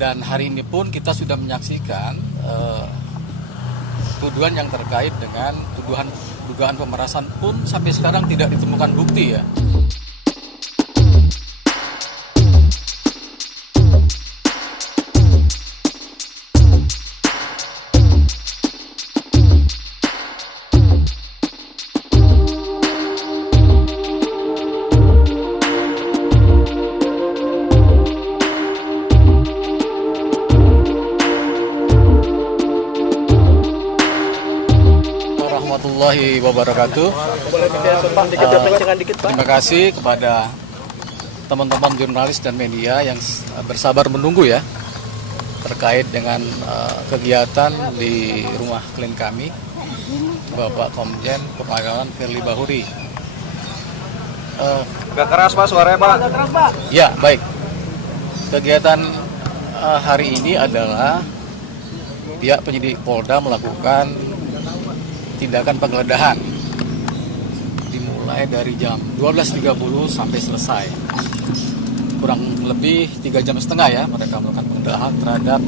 Dan hari ini pun kita sudah menyaksikan tuduhan yang terkait dengan dugaan pemerasan pun sampai sekarang tidak ditemukan bukti ya. Warahmatullahi wabarakatuh. Terima kasih kepada teman-teman jurnalis dan media yang bersabar menunggu ya terkait dengan kegiatan di rumah klien kami, Bapak Komjen Purnawirawan Firly Bahuri. Gak keras Pak suaranya Pak. Ya baik. Kegiatan hari ini adalah pihak penyidik Polda melakukan tindakan penggeledahan dimulai dari jam 12.30 sampai selesai. Kurang lebih 3,5 jam ya mereka melakukan penggeledahan terhadap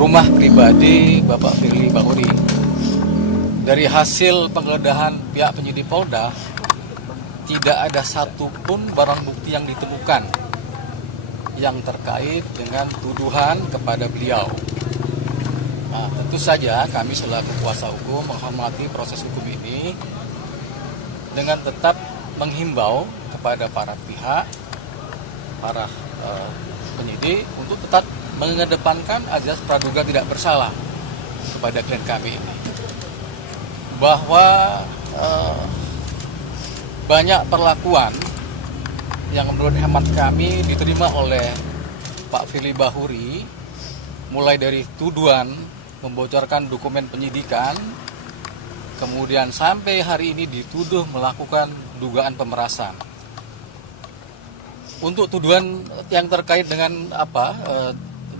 rumah pribadi Bapak Firly Bahuri. Dari hasil penggeledahan pihak penyidik Polda, tidak ada satupun barang bukti yang ditemukan yang terkait dengan tuduhan kepada beliau. Nah, tentu saja kami selaku kuasa hukum menghormati proses hukum ini dengan tetap menghimbau kepada para pihak, para penyidik untuk tetap mengedepankan azas praduga tidak bersalah kepada klien kami ini. Bahwa banyak perlakuan yang menurut hemat kami diterima oleh Pak Firly Bahuri, mulai dari tuduhan membocorkan dokumen penyidikan, kemudian sampai hari ini dituduh melakukan dugaan pemerasan. Untuk tuduhan yang terkait dengan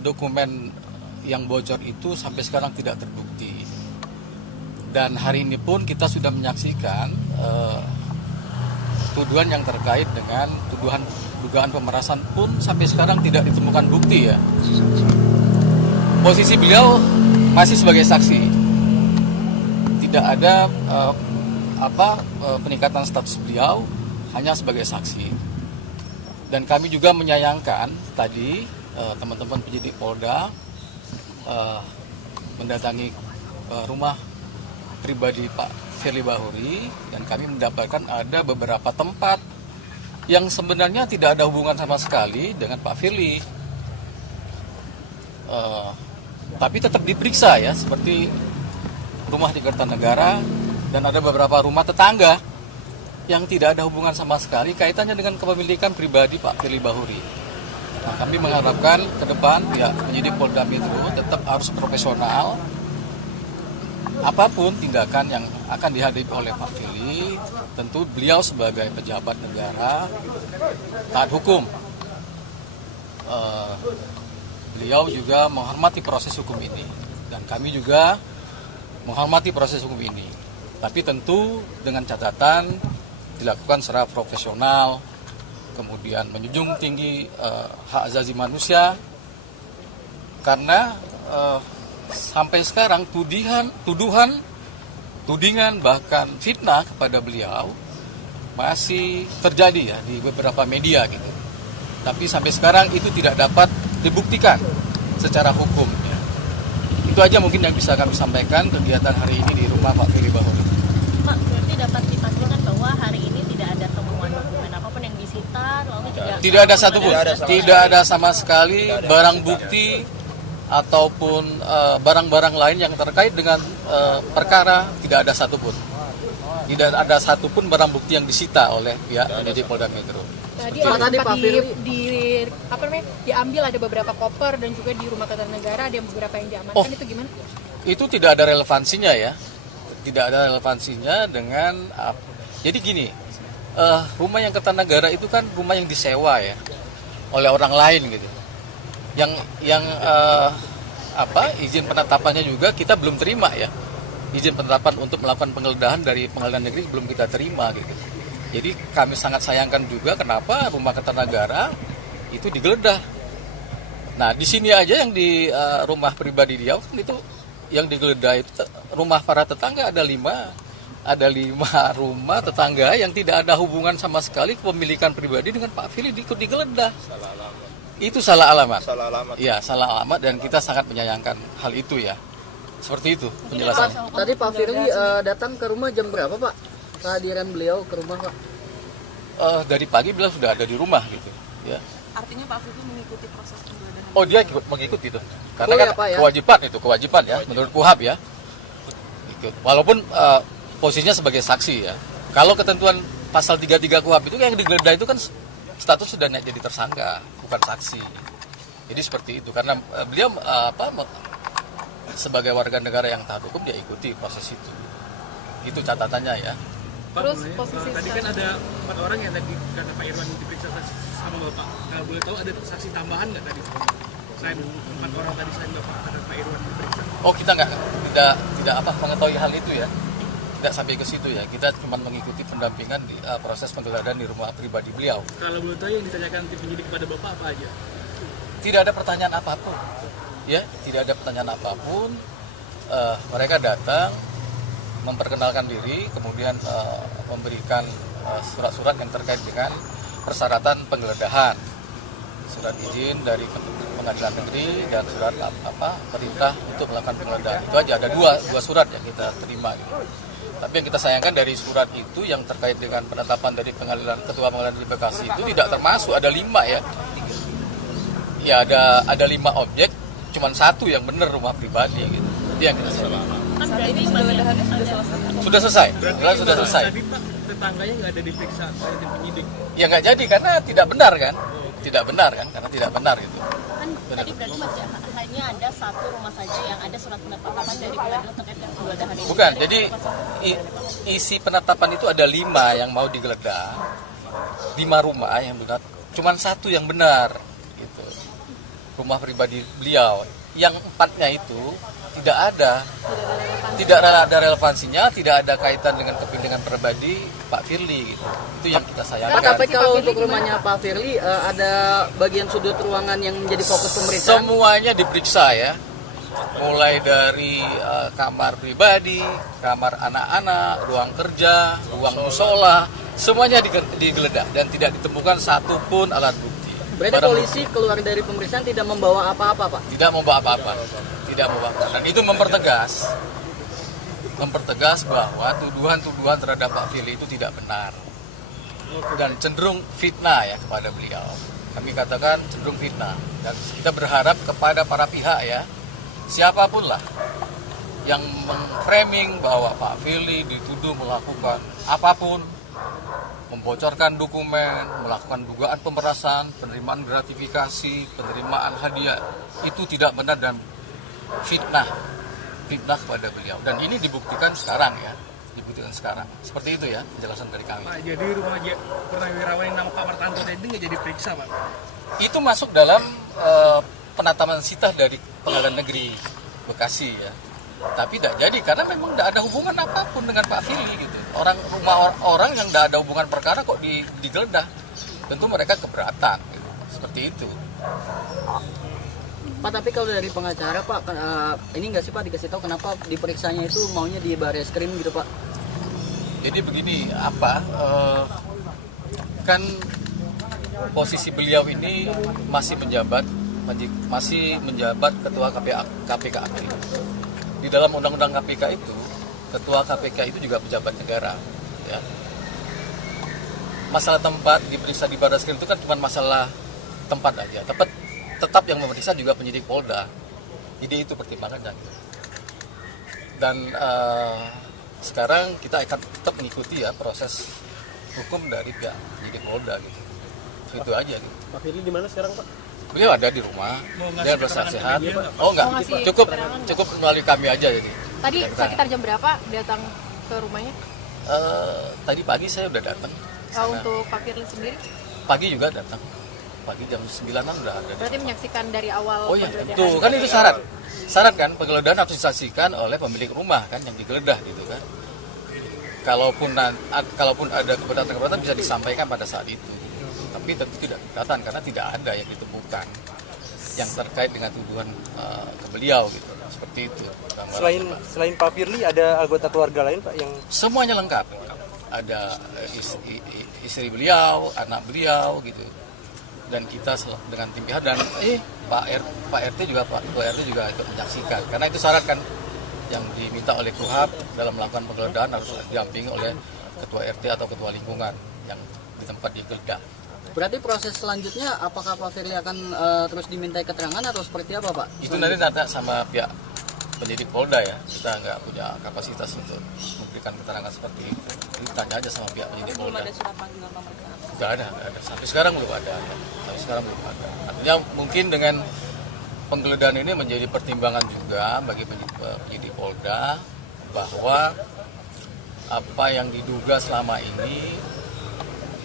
dokumen yang bocor itu sampai sekarang tidak terbukti. Dan hari ini pun kita sudah menyaksikan tuduhan yang terkait dengan dugaan pemerasan pun sampai sekarang tidak ditemukan bukti ya. Posisi beliau masih sebagai saksi, tidak ada peningkatan status beliau, hanya sebagai saksi. Dan kami juga menyayangkan tadi teman-teman penyidik Polda mendatangi rumah pribadi Pak Firly Bahuri, dan kami mendapatkan ada beberapa tempat yang sebenarnya tidak ada hubungan sama sekali dengan Pak Firly. Tapi tetap diperiksa ya, seperti rumah di Kertanegara dan ada beberapa rumah tetangga yang tidak ada hubungan sama sekali kaitannya dengan kepemilikan pribadi Pak Firly Bahuri. Nah, kami mengharapkan ke depan ya penyidik Polda Metro tetap harus profesional. Apapun tindakan yang akan dihadapi oleh Pak Firly, tentu beliau sebagai pejabat negara taat hukum. Beliau juga menghormati proses hukum ini, dan kami juga menghormati proses hukum ini. Tapi tentu dengan catatan dilakukan secara profesional, kemudian menjunjung tinggi hak asasi manusia, karena sampai sekarang tudingan bahkan fitnah kepada beliau masih terjadi ya di beberapa media gitu. Tapi sampai sekarang itu tidak dapat dibuktikan secara hukum ya. Itu aja mungkin yang bisa kami sampaikan kegiatan hari ini di rumah Pak Firly Bahuri. Pak, berarti dapat dipastikan bahwa hari ini tidak ada temuan dokumen apapun yang disita, lalu juga tidak ada satupun, tidak ada sama sekali barang bukti ataupun barang-barang lain yang terkait dengan perkara, tidak ada satupun. Tidak ada satupun barang bukti yang disita oleh pihak penyidik Polda Metro. Tadi diambil ada beberapa koper dan juga di rumah Kertanegara ada beberapa yang diamankan. Itu gimana? Itu tidak ada relevansinya ya, tidak ada relevansinya dengan. Jadi gini, rumah yang Kertanegara itu kan rumah yang disewa ya oleh orang lain gitu. Yang izin penetapannya juga kita belum terima ya. Izin penetapan untuk melakukan penggeledahan dari Pengadilan Negeri belum kita terima gitu. Jadi kami sangat sayangkan juga kenapa rumah Kertanegara itu digeledah. Nah, di sini aja yang di rumah pribadi dia kan itu yang digeledah itu rumah para tetangga ada 5 rumah tetangga yang tidak ada hubungan sama sekali kepemilikan pribadi dengan Pak Firly ikut digeledah. Itu salah alamat. Salah alamat. Iya, salah alamat dan kita sangat menyayangkan hal itu ya. Seperti itu penjelasannya. Tadi Pak Firly datang ke rumah jam berapa Pak? Kehadiran beliau ke rumah Pak? Dari pagi beliau sudah ada di rumah gitu. Ya. Artinya Pak Firly mengikuti proses penggeledahan. Oh, dia mengikuti itu. Karena Boleh kan ya, Pak, ya? kewajiban ya menurut KUHAP ya. Ikut. Walaupun posisinya sebagai saksi ya. Kalau ketentuan pasal 33 KUHAP itu yang digeledah itu kan status sudah naik jadi tersangka, bukan saksi. Jadi seperti itu karena beliau sebagai warga negara yang taat hukum dia ikuti proses itu. Itu catatannya ya. Pak, Terus boleh? posisi Tadi kan ada 4 orang yang tadi kata Pak Irwan diperiksa sama Bapak. Kalau boleh tahu ada saksi tambahan nggak tadi? Selain 4 orang tadi selain Bapak kata Pak Irwan diperiksa. Oh, kita tidak mengetahui hal itu ya. Tidak sampai ke situ ya. Kita cuma mengikuti pendampingan di proses penggeledahan di rumah pribadi beliau. Kalau boleh tahu yang ditanyakan tim penyidik kepada Bapak apa aja? Tidak ada pertanyaan apapun. Ya, tidak ada pertanyaan apapun. Mereka datang memperkenalkan diri, kemudian memberikan surat-surat yang terkait dengan persyaratan penggeledahan, surat izin dari pengadilan negeri dan surat perintah untuk melakukan penggeledahan. Itu aja ada dua surat yang kita terima. Gitu. Tapi yang kita sayangkan dari surat itu yang terkait dengan penetapan dari ketua pengadilan di Bekasi itu tidak termasuk, ada 5 ya. Ya ada 5 objek, cuman 1 yang benar rumah pribadi gitu. Itu yang kita sayangkan. Kan berarti penggeledahannya sudah selesai. Sudah selesai, sudah selesai. Tadi Pak, tetangganya nggak ada diperiksa oleh tim penyidik. Ya nggak jadi karena tidak benar kan, karena tidak benar gitu. Kan tadi berarti masih hanya ada 1 rumah saja yang ada surat penetapan dari pengadilan terkait dengan penggeledahan ini. Bukan, jadi isi penetapan itu ada 5 yang mau digeledah, 5 rumah yang benar, cuman 1 yang benar gitu. Rumah pribadi beliau, yang 4-nya itu tidak ada relevansinya, tidak ada kaitan dengan kepentingan pribadi Pak Firly gitu. Itu yang kita sayangkan. Tapi kalau untuk rumahnya Pak Firly ada bagian sudut ruangan yang menjadi fokus pemeriksaan? Semuanya diperiksa ya. Mulai dari kamar pribadi, kamar anak-anak, ruang kerja, ruang musola, semuanya digeledah dan tidak ditemukan satupun alat bukti. Berarti polisi keluar dari pemeriksaan tidak membawa apa-apa Pak? Tidak membawa apa-apa. Dan itu mempertegas bahwa tuduhan-tuduhan terhadap Pak Firly itu tidak benar dan cenderung fitnah ya kepada beliau. Kami katakan cenderung fitnah dan kita berharap kepada para pihak ya, siapapun lah yang mengframing bahwa Pak Firly dituduh melakukan apapun, membocorkan dokumen, melakukan dugaan pemerasan, penerimaan gratifikasi, penerimaan hadiah, itu tidak benar dan fitnah kepada beliau. Dan ini dibuktikan sekarang ya, seperti itu ya penjelasan dari kami. Pak, jadi rumah Purnawirawan yang nama Pak Martanto tadi nggak jadi periksa Pak? Itu masuk dalam penetapan sitah dari Pengadilan Negeri Bekasi ya. Tapi tidak jadi karena memang tidak ada hubungan apapun dengan Pak Firly gitu. Rumah orang yang tidak ada hubungan perkara kok digeledah. Tentu mereka keberatan gitu. Seperti itu. Pak, tapi kalau dari pengacara Pak, ini nggak sih Pak dikasih tahu kenapa diperiksanya itu maunya di Barreskrim gitu Pak? Jadi begini, kan posisi beliau ini masih menjabat ketua KPK aktif. Di dalam undang-undang KPK itu, ketua KPK itu juga pejabat negara. Ya. Masalah tempat diperiksa di Barreskrim itu kan cuma masalah tempat aja. Tetap yang memeriksa juga penyidik Polda. Jadi itu pertimbangannya. Dan sekarang kita akan tetap mengikuti ya proses hukum dari pihak penyidik Polda gitu. Itu aja gitu. Pak Firly di mana sekarang Pak? Beliau ada di rumah, dia bersehat. Oh enggak, ngasih cukup melalui kami aja jadi. Tadi sekitar jam berapa datang ke rumahnya? Tadi pagi saya udah datang. Untuk Pak Firly sendiri? Pagi juga datang. Pagi jam 9-an udah ada. Berarti menyaksikan dari awal Oh iya, penggeledahan. itu kan itu syarat. Syarat kan penggeledahan harus disaksikan oleh pemilik rumah kan yang digeledah gitu kan. Kalaupun ada keberatan bisa disampaikan pada saat itu. Tapi tentu tidak kelihatan karena tidak ada yang ditemukan. yang terkait dengan tuduhan ke beliau gitu. Seperti itu. Selain Pak Firly ada anggota keluarga lain Pak yang Semuanya lengkap. Ada istri beliau, anak beliau gitu. Dan kita dengan tim pihak dan Pak RT juga ikut menyaksikan. Karena itu syarat kan yang diminta oleh KUHAP dalam melakukan penggeledahan harus didampingi oleh ketua RT atau ketua lingkungan yang di tempat digeledah. Berarti proses selanjutnya apakah Pak Firly akan terus dimintai keterangan atau seperti apa Pak? Itu nanti nanya sama pihak penyidik Polda ya. Kita nggak punya kapasitas untuk memberikan keterangan seperti itu. Jadi tanya aja sama pihak penyidik Belum Polda. ada surat panggilan pemeriksaan. Nggak ada. Sampai sekarang belum ada. Artinya mungkin dengan penggeledahan ini menjadi pertimbangan juga bagi penyidik Polda bahwa apa yang diduga selama ini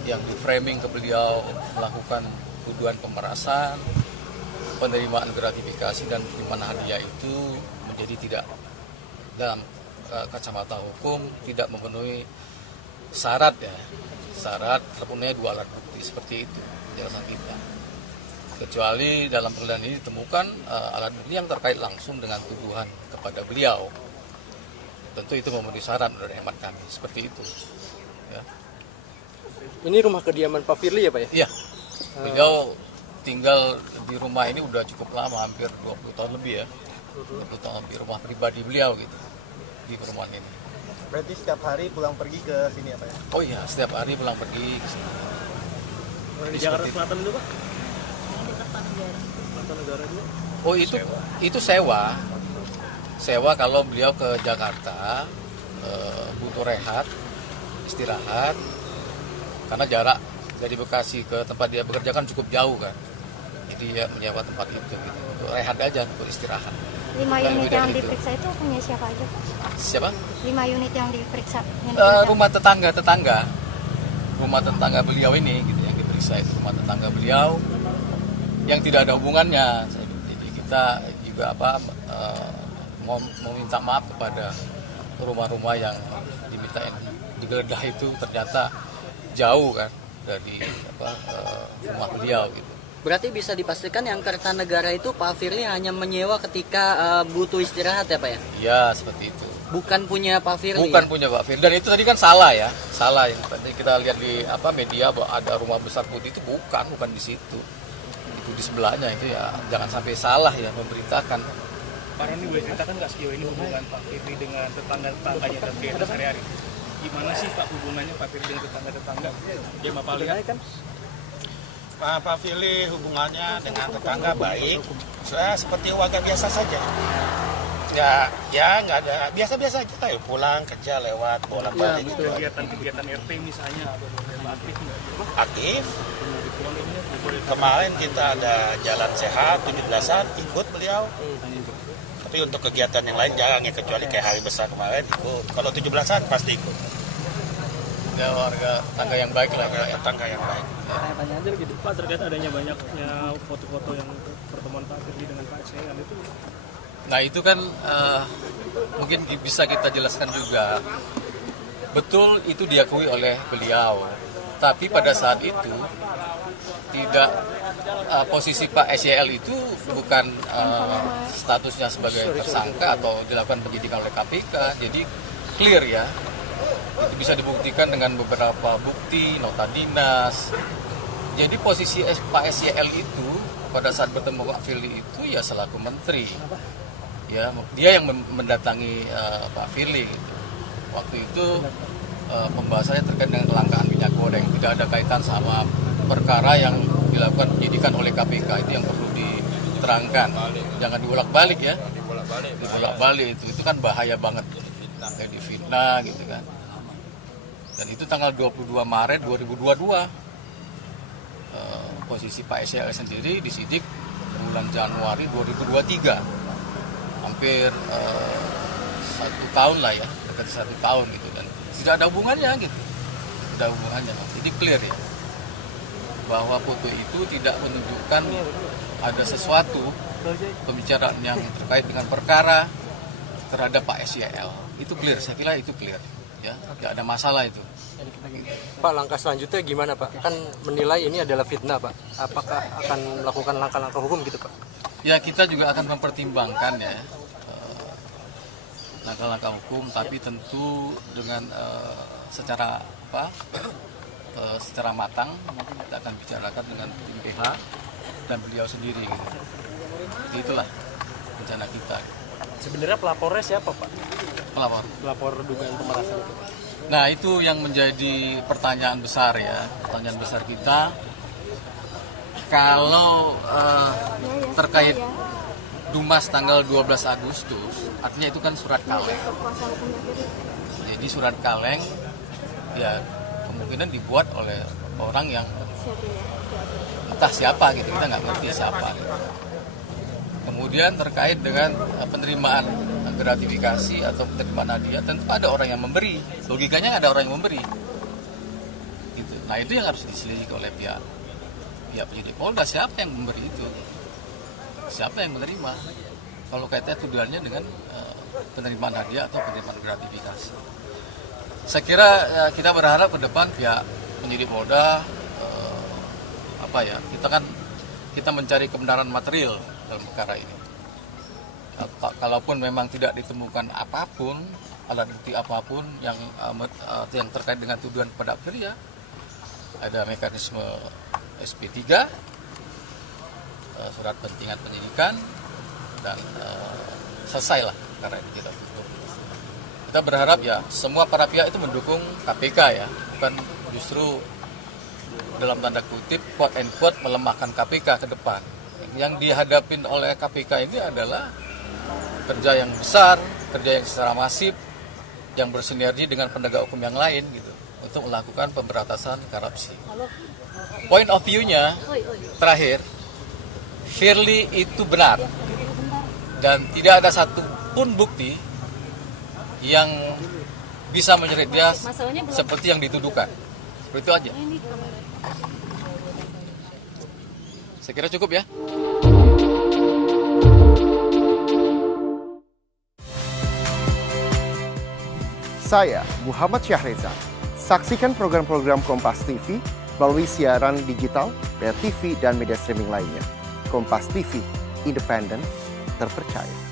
yang di framing ke beliau melakukan tuduhan pemerasan, penerimaan gratifikasi dan penerimaan hadiah itu menjadi tidak dalam kacamata hukum tidak memenuhi syarat terpenuhi 2 alat bukti seperti itu penjelasan kita. Kecuali dalam penggeledahan ini ditemukan alat bukti yang terkait langsung dengan tuduhan kepada beliau. Tentu itu memenuhi syarat menurut hemat kami seperti itu. Ya. ini rumah kediaman Pak Firly ya Pak ya? Iya, beliau tinggal di rumah ini udah cukup lama, hampir 20 tahun lebih ya. 20 tahun lebih, rumah pribadi beliau gitu, di perumahan ini. Berarti setiap hari pulang pergi ke sini ya Pak ya? Oh iya, setiap hari pulang pergi ke sini. Di Jakarta Selatan itu Pak? Di Kertanegara. Kertanegara juga? Oh itu sewa kalau beliau ke Jakarta butuh rehat, istirahat, karena jarak dari Bekasi ke tempat dia bekerja kan cukup jauh kan, jadi dia menyewa tempat itu gitu. Untuk rehat aja, untuk istirahat. 5 unit yang diperiksa itu punya siapa aja Pak? Siapa? 5 unit yang diperiksa. Rumah tetangga beliau ini gitu yang diperiksa itu rumah tetangga beliau yang tidak ada hubungannya. Jadi kita juga mau meminta maaf kepada rumah-rumah yang dimintain digeledah itu ternyata jauh kan dari rumah beliau gitu. Berarti bisa dipastikan yang Kertanegara itu Pak Firly hanya menyewa ketika butuh istirahat ya Pak ya? Iya, seperti itu. Bukan punya Pak Firly. Bukan punya Pak Firly. Dan itu tadi kan salah yang tadi kita lihat di media bahwa ada rumah besar putih itu bukan di situ. Itu di sebelahnya itu ya, jangan sampai salah ya memberitakan. Pak Roni boleh ceritakan nggak sejauh ini hubungan Pak Firly dengan tetangga-tetangganya dan kegiatan sehari-hari? Gimana sih Pak hubungannya Pak Firly dengan tetangga-tetangga? Yang Bapak lihat kan? Pak Firly hubungannya dengan tetangga baik, saya seperti warga biasa saja. Ya nggak ada, biasa-biasa aja kayak pulang kerja lewat bolak-balik. Kegiatan RT misalnya aktif nggak? Aktif. Kemarin kita ada jalan sehat 17-an ikut beliau. Tapi untuk kegiatan yang lain jarang ya, kecuali kayak hari besar kemarin ikut. Kalau 17-an pasti ikut. Ya warga tetangga yang baik lah. Tetangga yang baik. Tanya aja gitu Pak, terkait adanya banyaknya foto-foto yang pertemuan Pak Firly dengan Pak SCL itu. Nah itu kan mungkin bisa kita jelaskan juga. Betul itu diakui oleh beliau. Tapi pada saat itu tidak posisi Pak SCL itu bukan statusnya sebagai tersangka atau dilakukan penyidikan oleh KPK. Jadi clear ya. Itu bisa dibuktikan dengan beberapa bukti, nota dinas. Jadi posisi Pak SCL itu pada saat bertemu Pak Firly itu ya selaku menteri. Ya, dia yang mendatangi Pak Firly gitu. Waktu itu pembahasannya terkait dengan kelangkaan minyak goreng, tidak ada kaitan sama perkara yang dilakukan penyidikan oleh KPK. Itu yang perlu diterangkan. Jangan dibolak-balik ya. Dibolak-balik itu kan bahaya banget. Kayak difitnah gitu kan. Dan itu tanggal 22 Maret 2022. Posisi Pak SCL sendiri disidik bulan Januari 2023. Hampir 1 tahun lah ya, dekat 1 tahun gitu, dan tidak ada hubungannya gitu. Tidak ada hubungannya. Jadi clear ya bahwa foto itu tidak menunjukkan ada sesuatu pembicaraan yang terkait dengan perkara terhadap Pak SCL. Itu clear, saya kira itu clear. Ya, tidak ada masalah itu. Pak, langkah selanjutnya gimana Pak? Kan menilai ini adalah fitnah Pak. Apakah akan melakukan langkah-langkah hukum gitu Pak? Ya kita juga akan mempertimbangkan ya langkah-langkah hukum, tapi tentu dengan secara secara matang nanti kita akan bicarakan dengan tim PH dan beliau sendiri. Gitu. Jadi itulah rencana kita. Sebenarnya pelapornya siapa Pak? Pelapor dugaan pemerasan itu. Nah itu yang menjadi pertanyaan besar ya, pertanyaan besar kita. Kalau terkait Dumas tanggal 12 Agustus, artinya itu kan surat kaleng. Jadi surat kaleng ya kemungkinan dibuat oleh orang yang entah siapa gitu, kita nggak ngerti siapa. Gitu. Kemudian terkait dengan penerimaan gratifikasi atau penerimaan hadiah, tentu ada orang yang memberi. Logikanya ada orang yang memberi. Gitu. Nah itu yang harus diselidiki oleh pihak penyidik Polda, siapa yang memberi itu, siapa yang menerima. Kalau kaitannya tuduhannya dengan penerimaan hadiah atau penerimaan gratifikasi. Saya kira kita berharap ke depan pihak penyidik Polda kita mencari kebenaran material dalam perkara ini. Kalaupun memang tidak ditemukan apapun, alat bukti apapun yang terkait dengan tuduhan kepada Firly, ada mekanisme SP3, surat pentingan penyidikan, dan selesailah perkara ini kita tutup. Kita berharap ya semua para pihak itu mendukung KPK ya, bukan justru dalam tanda kutip quote and quote melemahkan KPK ke depan. Yang dihadapin oleh KPK ini adalah kerja yang besar, kerja yang secara masif, yang bersinergi dengan penegak hukum yang lain gitu untuk melakukan pemberantasan korupsi. Point of view-nya terakhir, Firly itu benar dan tidak ada satupun bukti yang bisa menyeret dia seperti yang dituduhkan. Seperti itu aja. Saya kira cukup ya. Saya Muhammad Syahreza. Saksikan program-program Kompas TV melalui siaran digital, pay TV, dan media streaming lainnya. Kompas TV, independen, terpercaya.